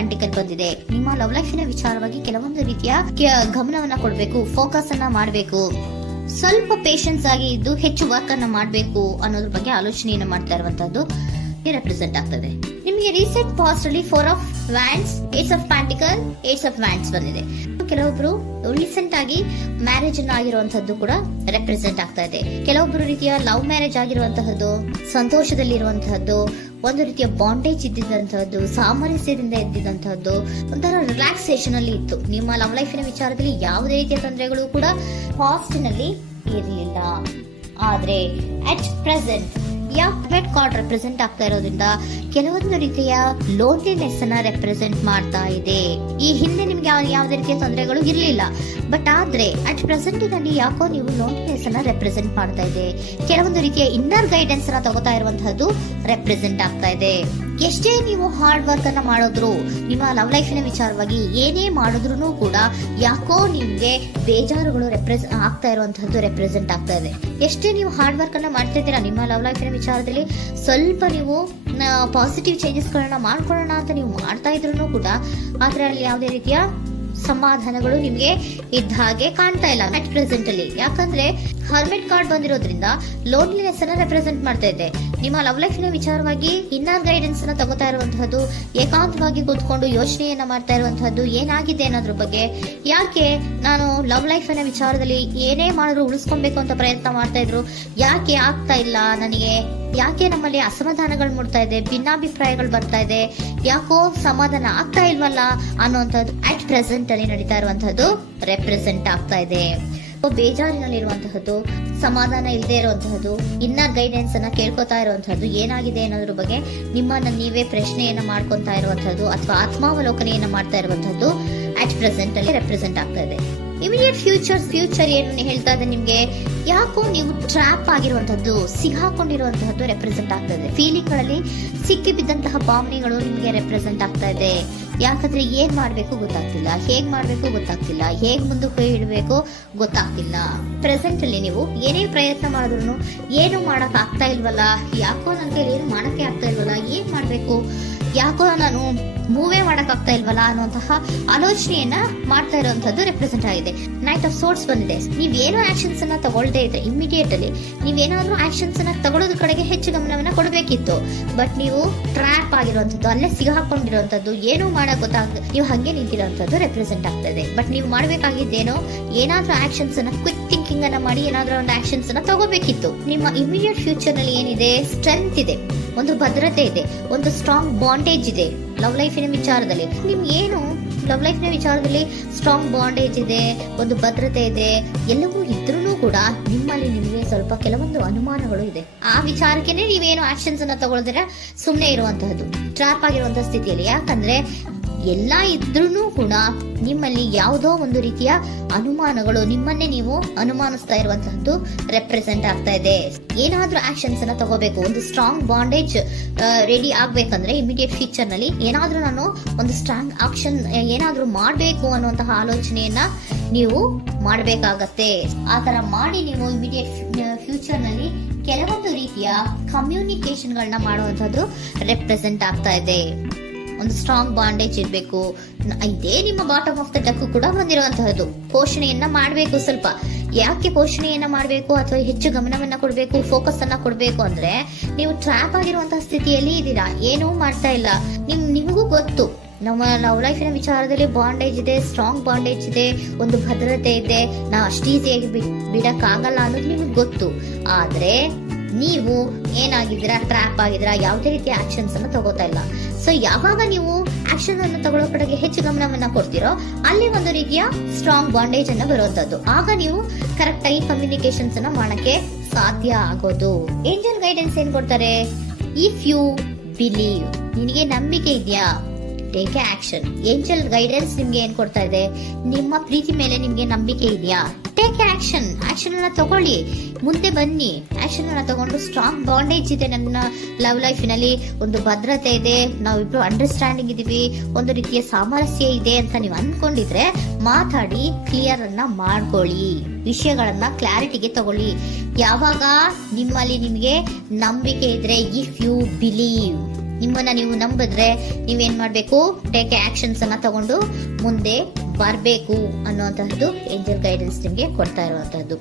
ಪ್ಯಾಂಟಿಕಲ್ ಬಂದಿದೆ. ನಿಮ್ಮ ಲವ್ ಲೈಫಿನ ವಿಚಾರವಾಗಿ ಕೆಲವೊಂದು ರೀತಿಯ ಗಮನವನ್ನ ಕೊಡಬೇಕು, ಫೋಕಸ್ ಅನ್ನ ಮಾಡಬೇಕು, ಸ್ವಲ್ಪ ಪೇಷನ್ಸ್ ಆಗಿ ಇದ್ದು ಹೆಚ್ಚು ವರ್ಕ್ ಅನ್ನ ಮಾಡಬೇಕು ಅನ್ನೋದ್ರ ಬಗ್ಗೆ ಆಲೋಚನೆಯನ್ನ ಮಾಡ್ತಾ ಇರುವಂತದ್ದು ರೆಪ್ರೆಸೆಂಟ್ ಆಗ್ತದೆ. ನಿಮಗೆ ರೀಸೆಂಟ್ ಪಾಸ್ಟ್ ಅಲ್ಲಿ 4 of wands, 8 of pentacles, 8 of wands ಬಂದಿದೆ. ಕೆಲವೊಬ್ರು ರೀಸೆಂಟ್ ಆಗಿ ಮ್ಯಾರೇಜ್ ಅನ್ನ ಆಗಿರುವಂತದ್ದು ಕೂಡ ರೆಪ್ರೆಸೆಂಟ್ ಆಗ್ತಾ ಇದೆ. ಕೆಲವೊಬ್ರು ರೀತಿಯ ಲವ್ ಮ್ಯಾರೇಜ್ ಆಗಿರುವಂತಹದ್ದು, ಸಂತೋಷದಲ್ಲಿರುವಂತಹದ್ದು, ಒಂದು ರೀತಿಯ ಬಾಂಡೇಜ್ ಇದ್ದಿದ್ದಂತಹದ್ದು, ಸಾಮರಸ್ಯದಿಂದ ಇದ್ದಿದ್ದಂತಹದ್ದು, ಒಂಥರ ರಿಲ್ಯಾಕ್ಸೇಷನ್ ಅಲ್ಲಿ ಇತ್ತು. ನಿಮ್ಮ ಲವ್ ಲೈಫಿನ ವಿಚಾರದಲ್ಲಿ ಯಾವುದೇ ರೀತಿಯ ತೊಂದರೆಗಳು ಕೂಡ ಪಾಸ್ಟ್ ನಲ್ಲಿ ಇರಲಿಲ್ಲ. ಆದ್ರೆ at present red card represent ಆಗ್ತಾ ಇರೋದ್ರಿಂದ ಕೆಲವೊಂದು ರೀತಿಯ ಲೋನ್ಲಿನೆಸ್ ಅನ್ನ ರೆಪ್ರೆಸೆಂಟ್ ಮಾಡ್ತಾ ಇದೆ. ಈ ಹಿಂದೆ ನಿಮ್ಗೆ ಯಾವುದೇ ರೀತಿಯ ತೊಂದರೆಗಳು ಇರಲಿಲ್ಲ, ಬಟ್ ಆದ್ರೆ ಅಟ್ ಪ್ರೆಸೆಂಟ್ ನಲ್ಲಿ ಯಾಕೋ ನೀವು ಲೋನ್ಲಿನೆಸ್ ಅನ್ನ ರೆಪ್ರೆಸೆಂಟ್ ಮಾಡ್ತಾ ಇದೆ. ಕೆಲವೊಂದು ರೀತಿಯ ಇನ್ನರ್ ಗೈಡೆನ್ಸ್ ಅನ್ನ ತಗೋತಾ ಇರುವಂತಹದ್ದು ರೆಪ್ರೆಸೆಂಟ್ ಆಗ್ತಾ ಇದೆ. ಎಷ್ಟೇ ನೀವು ಹಾರ್ಡ್ ವರ್ಕ್ ಅನ್ನ ಮಾಡಿದ್ರು, ನಿಮ್ಮ ಲವ್ ಲೈಫಿನ ವಿಚಾರವಾಗಿ ಏನೇ ಮಾಡಿದ್ರು ಕೂಡ ಯಾಕೋ ನಿಮ್ಗೆ ಬೇಜಾರುಗಳು ಆಗ್ತಾ ಇರುವಂತಹದ್ದು ರೆಪ್ರೆಸೆಂಟ್ ಆಗ್ತಾ ಇದೆ. ಎಷ್ಟೇ ನೀವು ಹಾರ್ಡ್ ವರ್ಕ್ ಅನ್ನ ಮಾಡ್ತಾ ಇದ್ದೀರಾ ನಿಮ್ಮ ಲವ್ ಲೈಫಿನ ವಿಚಾರದಲ್ಲಿ, ಸ್ವಲ್ಪ ನೀವು ಪಾಸಿಟಿವ್ ಚೇಂಜಸ್ ಗಳನ್ನ ಮಾಡ್ಕೊಳ್ಳೋಣ ಅಂತ ನೀವು ಮಾಡ್ತಾ ಇದ್ರು ಕೂಡ ಅದರಲ್ಲಿ ಯಾವುದೇ ರೀತಿಯ ಸಮಾಧಾನಗಳು ನಿಮ್ಗೆ ಇದ್ದ ಹಾಗೆ ಕಾಣ್ತಾ ಇಲ್ಲ ಅಟ್ ಪ್ರೆಸೆಂಟ್ ಅಲ್ಲಿ. ಯಾಕಂದ್ರೆ ಹರ್ಮಿಟ್ ಕಾರ್ಡ್ ಬಂದಿರೋದ್ರಿಂದ ಲೋನ್ಲಿನೆಸ್ ಅನ್ನ ರೆಪ್ರೆಸೆಂಟ್ ಮಾಡ್ತಾ ಇದೆ. ನಿಮ್ಮ ಲವ್ ಲೈಫಿನ ವಿಚಾರವಾಗಿ ಇನ್ನರ್ ಗೈಡೆನ್ಸ್ ಅನ್ನ ತಗೋತಾ ಇರುವಂತಹದ್ದು, ಏಕಾಂತವಾಗಿ ಕೂತ್ಕೊಂಡು ಯೋಚನೆಯನ್ನ ಮಾಡ್ತಾ ಇರುವಂತಹದ್ದು, ಏನಾಗಿದೆ ಅನ್ನೋದ್ರ ಬಗ್ಗೆ, ಯಾಕೆ ನಾನು ಲವ್ ಲೈಫ್ ಅನ್ನ ವಿಚಾರದಲ್ಲಿ ಏನೇ ಮಾಡಿದ್ರು ಉಳಿಸ್ಕೊಬೇಕು ಅಂತ ಪ್ರಯತ್ನ ಮಾಡ್ತಾ ಇದ್ರು, ಯಾಕೆ ಆಗ್ತಾ ಇಲ್ಲ ನನಗೆ, ಯಾಕೆ ನಮ್ಮಲ್ಲಿ ಅಸಮಾಧಾನಗಳು ಮೂಡ್ತಾ ಇದೆ, ಭಿನ್ನಾಭಿಪ್ರಾಯಗಳು ಬರ್ತಾ ಇದೆ, ಯಾಕೋ ಸಮಾಧಾನ ಆಗ್ತಾ ಇಲ್ವಲ್ಲ ಅನ್ನುವಂಥದ್ದು ಅಟ್ ಪ್ರೆಸೆಂಟ್ ಅಲ್ಲಿ ನಡೀತಾ ಇರುವಂತಹದ್ದು ರೆಪ್ರೆಸೆಂಟ್ ಆಗ್ತಾ ಇದೆ. ಬೇಜಾರಿನಲ್ಲಿರುವಂತಹದ್ದು, ಸಮಾಧಾನ ಇಲ್ಲದೆ ಇರುವಂತಹದ್ದು, ಇನ್ನರ್ ಗೈಡೆನ್ಸ್ ಅನ್ನ ಕೇಳ್ಕೊತಾ ಇರುವಂತಹದ್ದು, ಏನಾಗಿದೆ ಅನ್ನೋದ್ರ ಬಗ್ಗೆ ನಿಮ್ಮನ್ನ ನೀವೇ ಪ್ರಶ್ನೆಯನ್ನ ಮಾಡ್ಕೊತಾ ಇರುವಂತಹದ್ದು ಅಥವಾ ಆತ್ಮಾವಲೋಕನೆಯನ್ನ ಮಾಡ್ತಾ ಇರುವಂತಹದ್ದು ಅಟ್ ಪ್ರೆಸೆಂಟ್ ಅಲ್ಲಿ ರೆಪ್ರೆಸೆಂಟ್ ಆಗ್ತಾ ಇದೆ. ಇಮಿಡಿಯೇಟ್ ಫ್ಯೂಚರ್ ಏನು ಹೇಳ್ತಾ ಇದೆ ನಿಮ್ಗೆ, ಯಾಕೋ ನೀವು ಟ್ರ್ಯಾಪ್ ಆಗಿರುವಂತಹದ್ದು, ಸಿಗಾಕೊಂಡಿರುವಂತಹದ್ದು ರೆಪ್ರೆಸೆಂಟ್ ಆಗ್ತಾ ಇದೆ. ಫೀಲಿಂಗ್ ಗಳಲ್ಲಿ ಸಿಕ್ಕಿ ಬಿದ್ದಂತಹ ಭಾವನೆಗಳು ನಿಮ್ಗೆ ರೆಪ್ರೆಸೆಂಟ್ ಆಗ್ತಾ ಇದೆ. ಯಾಕಂದ್ರೆ ಏನ್ ಮಾಡ್ಬೇಕು ಗೊತ್ತಾಗ್ತಿಲ್ಲ, ಹೇಗ್ ಮಾಡ್ಬೇಕು ಗೊತ್ತಾಗ್ತಿಲ್ಲ, ಹೇಗ್ ಮುಂದಕ್ಕೆ ಇಡಬೇಕು ಗೊತ್ತಾಗ್ತಿಲ್ಲ. ಪ್ರೆಸೆಂಟ್ ಅಲ್ಲಿ ನೀವು ಏನೇ ಪ್ರಯತ್ನ ಮಾಡಿದ್ರು ಏನು ಮಾಡಕ್ ಆಗ್ತಾ ಇಲ್ವಲ್ಲ, ಯಾಕೋ ನನ್ಗೆ ಏನು ಮಾಡಕ್ಕೆ ಆಗ್ತಾ ಇಲ್ವಲ್ಲ, ಏನ್ ಮಾಡ್ಬೇಕು, ಯಾಕೋ ನಾನು ಮೂವೇ ಮಾಡಕ್ ಆಗ್ತಾ ಇಲ್ವಲ್ಲ ಅನ್ನುವಂತಹ ಆಲೋಚನೆಯನ್ನ ಮಾಡ್ತಾ ಇರುವಂತದ್ದು ರೆಪ್ರೆಸೆಂಟ್ ಆಗಿದೆ. ನೈಟ್ ಆಫ್ ಸೋರ್ಟ್ಸ್ ಬಂದಿದೆ. ನೀವೇನೋ ಆಕ್ಷನ್ಸ್ ಅನ್ನ ತಗೊಳ್ದೇ ಇದ್ರೆ ಇಮಿಡಿಯೇಟ್ ಅಲ್ಲಿ ನೀವೇನಾದ್ರೂ ಆಕ್ಷನ್ಸ್ ಅನ್ನ ತಗೊಳ್ಳೋದ್ರ ಕಡೆಗೆ ಹೆಚ್ಚು ಗಮನವನ್ನ ಕೊಡಬೇಕಿತ್ತು. ಬಟ್ ನೀವು ಟ್ರ್ಯಾಪ್ ಆಗಿರುವಂತದ್ದು, ಅಲ್ಲೇ ಸಿಗಾಕೊಂಡಿರುವಂತದ್ದು, ಏನೂ ಮಾಡಕ್ ಗೊತ್ತಾಗ್ತದೆ, ನೀವು ಹಂಗೆ ನಿಂತಿರುವಂತದ್ದು ರೆಪ್ರೆಸೆಂಟ್ ಆಗ್ತಾ ಇದೆ. ಬಟ್ ನೀವು ಮಾಡ್ಬೇಕಾಗಿದ್ದೇನೋ ಏನಾದ್ರೂ ಆಕ್ಷನ್ಸ್ ಅನ್ನ ಕ್ವಿಕ್ ಥಿಂಕಿಂಗ್ ಅನ್ನ ಮಾಡಿ ಏನಾದ್ರೂ ಒಂದು ಆಕ್ಷನ್ಸ್ ಅನ್ನ ತಗೋಬೇಕಿತ್ತು. ನಿಮ್ಮ ಇಮಿಡಿಯೇಟ್ ಫ್ಯೂಚರ್ ನಲ್ಲಿ ಏನಿದೆ, ಸ್ಟ್ರೆಂತ್ ಇದೆ, ಒಂದು ಭದ್ರತೆ ಇದೆ, ಒಂದು ಸ್ಟ್ರಾಂಗ್ ಬಾಂಡೇಜ್ ಇದೆ. ಲವ್ ಲೈಫಿನ ವಿಚಾರದಲ್ಲಿ ನಿಮ್ಗೆ ಏನು ಲವ್ ಲೈಫಿನ ವಿಚಾರದಲ್ಲಿ ಸ್ಟ್ರಾಂಗ್ ಬಾಂಡೇಜ್ ಇದೆ, ಒಂದು ಭದ್ರತೆ ಇದೆ, ಎಲ್ಲವೂ ಇದ್ರೂ ಕೂಡ ನಿಮ್ಮಲ್ಲಿ ನಿಮಗೆ ಸ್ವಲ್ಪ ಕೆಲವೊಂದು ಅನುಮಾನಗಳು ಇದೆ. ಆ ವಿಚಾರಕ್ಕೆ ನೀವೇನು ಆಕ್ಷನ್ಸ್ ಅನ್ನ ತಗೊಳ್ದಿರ ಸುಮ್ಮನೆ ಇರುವಂತಹದ್ದು, ಟ್ರಾಪ್ ಆಗಿರುವಂತಹ ಸ್ಥಿತಿಯಲ್ಲಿ. ಯಾಕಂದ್ರೆ ಎಲ್ಲ ಇದ್ರೂ ಕೂಡ ನಿಮ್ಮಲ್ಲಿ ಯಾವುದೋ ಒಂದು ರೀತಿಯ ಅನುಮಾನಗಳು, ನಿಮ್ಮನ್ನೇ ನೀವು ಅನುಮಾನಿಸ್ತಾ ಇರುವಂತಹದ್ದು ರೆಪ್ರೆಸೆಂಟ್ ಆಗ್ತಾ ಇದೆ. ಏನಾದ್ರೂ ಆಕ್ಷನ್ಸ್ ಅನ್ನ ತಗೋಬೇಕು, ಒಂದು ಸ್ಟ್ರಾಂಗ್ ಬಾಂಡೇಜ್ ರೆಡಿ ಆಗ್ಬೇಕಂದ್ರೆ ಇಮಿಡಿಯೇಟ್ ಫ್ಯೂಚರ್ ನಲ್ಲಿ ಏನಾದ್ರೂ ನಾನು ಒಂದು ಸ್ಟ್ರಾಂಗ್ ಆಕ್ಷನ್ ಏನಾದ್ರೂ ಮಾಡ್ಬೇಕು ಅನ್ನುವಂತಹ ಆಲೋಚನೆಯನ್ನ ನೀವು ಮಾಡಬೇಕಾಗತ್ತೆ. ಆತರ ಮಾಡಿ ನೀವು ಇಮಿಡಿಯೇಟ್ ಫ್ಯೂಚರ್ ನಲ್ಲಿ ಕೆಲವೊಂದು ರೀತಿಯ ಕಮ್ಯುನಿಕೇಶನ್ ಗಳನ್ನ ಮಾಡುವಂತದ್ದು ರೆಪ್ರೆಸೆಂಟ್ ಆಗ್ತಾ ಇದೆ. ಒಂದು ಸ್ಟ್ರಾಂಗ್ ಬಾಂಡೇಜ್ ಇರಬೇಕು. ಇದೇ ನಿಮ್ಮ ಬಾಟಮ್ ಆಫ್ ದ ಡಕ್ ಕೂಡ ಬಂದಿರುವಂತಹದ್ದು. ಪೋಷಣೆಯನ್ನ ಮಾಡಬೇಕು. ಸ್ವಲ್ಪ ಯಾಕೆ ಪೋಷಣೆಯನ್ನ ಮಾಡಬೇಕು ಅಥವಾ ಹೆಚ್ಚು ಗಮನವನ್ನ ಕೊಡಬೇಕು, ಫೋಕಸ್ ಅನ್ನ ಕೊಡಬೇಕು ಅಂದ್ರೆ, ನೀವು ಟ್ರ್ಯಾಪ್ ಆಗಿರುವಂತಹ ಸ್ಥಿತಿಯಲ್ಲಿ ಇದ್ದೀರಾ, ಏನೂ ಮಾಡ್ತಾ ಇಲ್ಲ. ನಿಮಗೂ ಗೊತ್ತು ನಮ್ಮ ಲವ್ ಲೈಫಿನ ವಿಚಾರದಲ್ಲಿ ಬಾಂಡೇಜ್ ಇದೆ, ಸ್ಟ್ರಾಂಗ್ ಬಾಂಡೇಜ್ ಇದೆ, ಒಂದು ಭದ್ರತೆ ಇದೆ, ನಾವು ಅಷ್ಟು ಈಸಿಯಾಗಿ ಬಿಡಕ್ ಆಗಲ್ಲ ಅನ್ನೋದು ನಿಮ್ಗೆ ಗೊತ್ತು. ಆದ್ರೆ ನೀವು ಏನಾಗಿದ್ದೀರಾ, ಟ್ರ್ಯಾಪ್ ಆಗಿದ್ದೀರಾ, ಯಾವುದೇ ರೀತಿಯ ಆಕ್ಷನ್ಸ್ ಅನ್ನ ತಗೋತಾ ಇಲ್ಲ. ಸೊ ಯಾವಾಗ ನೀವು ಆಕ್ಷನ್ ಅನ್ನು ತಗೊಳ್ಳೋ ಕಡೆಗೆ ಹೆಚ್ಚು ಗಮನವನ್ನ ಕೊಡ್ತೀರೋ, ಅಲ್ಲಿ ಒಂದು ರೀತಿಯ ಸ್ಟ್ರಾಂಗ್ ಬಾಂಡೇಜ್ ಅನ್ನ ಬರುವಂತದ್ದು. ಆಗ ನೀವು ಕರೆಕ್ಟ್ ಆಗಿ ಕಮ್ಯುನಿಕೇಶನ್ಸ್ ಅನ್ನ ಮಾಡಕ್ಕೆ ಸಾಧ್ಯ ಆಗೋದು. ಏಂಜಲ್ ಗೈಡೆನ್ಸ್ ಏನ್ ಕೊಡ್ತಾರೆ, ಇಫ್ ಯು ಬಿಲೀವ್, ನಿನಗೆ ನಂಬಿಕೆ ಇದೆಯಾ, ಟೇಕ್ ಆಕ್ಷನ್. ಏಂಜಲ್ ಗೈಡೆನ್ಸ್ ನಿಮ್ಗೆ ಏನ್ ಕೊಡ್ತಾ ಇದೆ, ನಿಮ್ಮ ಪ್ರೀತಿ ಮೇಲೆ ನಿಮ್ಗೆ ನಂಬಿಕೆ ಇದೆಯಾ, ಟೇಕ್ ಆಕ್ಷನ್. ಆಕ್ಷನ್ ಅನ್ನ ತಗೊಳ್ಳಿ, ಮುಂದೆ ಬನ್ನಿ. ಆಕ್ಷನ್ ಅನ್ನ ತಗೊಂಡು ಸ್ಟ್ರಾಂಗ್ ಬಾಂಡೇಜ್ ಇದೆ ನನ್ನ ಲವ್ ಲೈಫಿನಲ್ಲಿ, ಒಂದು ಭದ್ರತೆ ಇದೆ, ನಾವಿಬ್ರು ಅಂಡರ್ಸ್ಟ್ಯಾಂಡಿಂಗ್ ಇದೀವಿ, ಒಂದು ರೀತಿಯ ಸಾಮರಸ್ಯ ಇದೆ ಅಂತ ನೀವು ಅನ್ಕೊಂಡಿದ್ರೆ ಮಾತಾಡಿ ಕ್ಲಿಯರ್ ಅನ್ನ ಮಾಡ್ಕೊಳ್ಳಿ, ವಿಷಯಗಳನ್ನ ಕ್ಲಾರಿಟಿಗೆ ತಗೊಳ್ಳಿ. ಯಾವಾಗ ನಿಮ್ಮಲ್ಲಿ ನಿಮ್ಗೆ ನಂಬಿಕೆ ಇದ್ರೆ, ಇಫ್ ಯು ಬಿಲೀವ್, ನಿಮ್ಮನ್ನ ನೀವು ನಂಬಿದ್ರೆ ನೀವೇನ್ ಮಾಡ್ಬೇಕು, ಟೇಕ್ ಆಕ್ಷನ್ಸ್ ಅನ್ನ ತಗೊಂಡು ಮುಂದೆ ಬರಬೇಕು ಅನ್ನುವಂತಹದ್ದು ಏಂಜಲ್ ಗೈಡೆನ್ಸ್ ನಿಮ್ಗೆ ಕೊಡ್ತಾ ಇರುವಂತಹದ್ದು.